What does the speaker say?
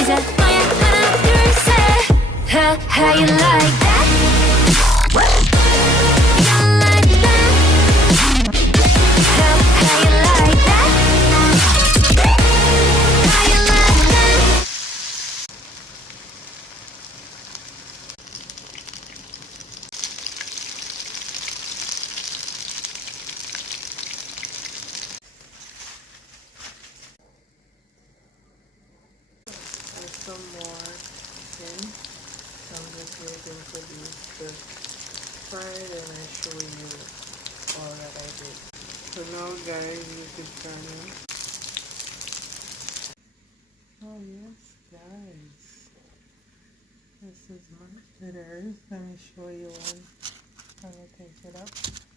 이제 너의 하나 둘셋 How you like that? You like that? How you like that? How you like that? There's some more in. So I'm just waiting for these to fry and I show you all that I did. So now guys, this is turning. Oh yes guys, this is much better. Let me show you one. I'm gonna take it up.